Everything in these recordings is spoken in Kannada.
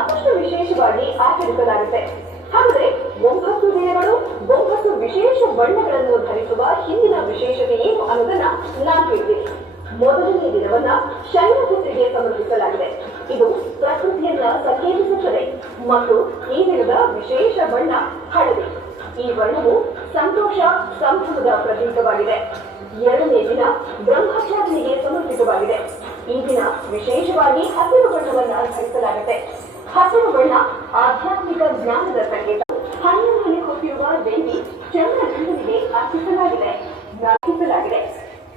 ಮತ್ತಷ್ಟು ವಿಶೇಷವಾಗಿ ಆಚರಿಸಲಾಗುತ್ತೆ. ಹಾಗಾದ್ರೆ 9 ದಿನಗಳು 9 ವಿಶೇಷ ಬಣ್ಣಗಳನ್ನು ಧರಿಸುವ ಹಿಂದಿನ ವಿಶೇಷತೆ ಏನು ಅನ್ನೋದನ್ನ ನಾನು ಹೇಳ್ತೀನಿ. ಮೊದಲನೇ ದಿನವನ್ನ ಶೈಲಪುತ್ರಿಗೆ ಸಮರ್ಪಿಸಲಾಗಿದೆ. ಇದು ಪ್ರಕೃತಿಯನ್ನ ಸಂಕೇತಿಸುತ್ತದೆ ಮತ್ತು ಈ ದಿನದ ವಿಶೇಷ ಬಣ್ಣ ಹಳದಿ. ಈ ಬಣ್ಣವು ಸಂತೋಷ ಸಂಭ್ರಮದ ಪ್ರತೀಕವಾಗಿದೆ. ಎರಡನೇ ದಿನ ಬ್ರಹ್ಮಚಾರಿಣಿಗೆ ಸಮರ್ಪಿತವಾಗಿದೆ. ಈ ದಿನ ವಿಶೇಷವಾಗಿ ಹಸಿರು ಬಣ್ಣವನ್ನ ಧರಿಸಲಾಗುತ್ತೆ. ಹಸಿರು ಬಣ್ಣ ಆಧ್ಯಾತ್ಮಿಕ ಜ್ಞಾನದ ಸಂಕೇತ. ಹಣ್ಣಿನಲ್ಲಿ ಹೊತ್ತಿರುವ ದೇವಿ ಚಂದ್ರಗಂಡನಿಗೆ ಅರ್ಪಿಸಲಾಗಿದೆ.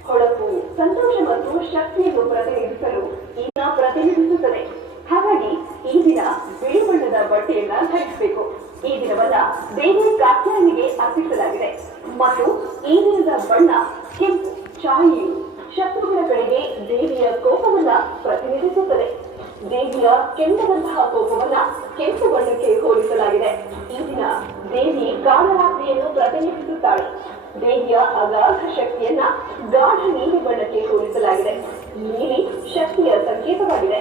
ಹೊಳಪು, ಸಂತೋಷ ಮತ್ತು ಶಕ್ತಿಯನ್ನು ಪ್ರತಿನಿಧಿಸಲು ಈ ದಿನ ಪ್ರತಿನಿಧಿಸುತ್ತದೆ. ಹಾಗಾಗಿ ಈ ದಿನ ಬಿಳಿ ಬಣ್ಣದ ಬಟ್ಟೆಯನ್ನ ಧರಿಸಬೇಕು. ಈ ದಿನವನ್ನ ದೇವಿ ಕಾತ್ಯಾಯನಿಗೆ ಅರ್ಪಿಸಲಾಗಿದೆ ಮತ್ತು ಈ ದಿನದ ಬಣ್ಣ ಕೆಂಪು. ಛಾಯೆಯು ಶತ್ರುಗಳ ಕಡೆಗೆ ದೇವಿಯ ಕೋಪವನ್ನ ಪ್ರತಿನಿಧಿಸುತ್ತದೆ. ದೇವಿಯ ಕೆಂಪದಂತಹ ಕೋಪವನ್ನ ಕೆಂಪು ಬಣ್ಣಕ್ಕೆ ಹೋಲಿಸಲಾಗಿದೆ. ಈ ದಿನ ದೇವಿ ಕಾಳರಾತ್ರಿಯನ್ನು ಪ್ರತಿನಿಧಿಸುತ್ತಾಳೆ. ದೇವಿಯ ಅಗಾಧ ಶಕ್ತಿಯನ್ನ ಗಾಢ ನೀಲಿ ಬಣ್ಣಕ್ಕೆ ಹೋಲಿಸಲಾಗಿದೆ. ನೀಲಿ ಶಕ್ತಿಯ ಸಂಕೇತವಾಗಿದೆ.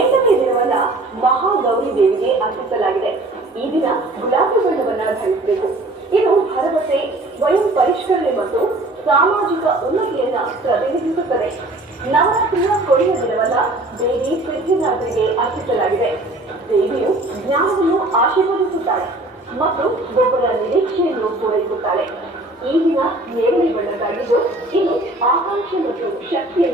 8ನೇ ದಿನವನ್ನ ಮಹಾಗೌರಿ ದೇವಿಗೆ ಅರ್ಪಿಸಲಾಗಿದೆ. ಈ ದಿನ ಗುಲಾಬಿ ಬಣ್ಣವನ್ನ ಧರಿಸಬೇಕು. ಇದು ಭರವಸೆ, ಸ್ವಯಂ ಪರಿಷ್ಕರಣೆ ಮತ್ತು ಸಾಮಾಜಿಕ ಉನ್ನತಿಯನ್ನ ಪ್ರತಿನಿಧಿಸುತ್ತದೆ. ನವರಾತ್ರಿಯ ಕೊನೆಯ ದಿನವನ್ನ ದೇವಿ ಸಿದ್ಧಿದಾತ್ರಿಗೆ ಅರ್ಪಿಸಲಾಗಿದೆ. ದೇವಿಯು ಜ್ಞಾನವನ್ನು ಆಶೀರ್ವದಿಸುತ್ತಾಳೆ ಮತ್ತು ಒಬ್ಬರ ನಿರೀಕ್ಷೆಯನ್ನು ಪೂರೈಸುತ್ತಾಳೆ. ಈ ದಿನ 7ನೇ ಬಣ್ಣದ್ದಾಗಿದ್ದು ಇದು ಆಕಾಂಕ್ಷೆ ಮತ್ತು ಶಕ್ತಿಯನ್ನು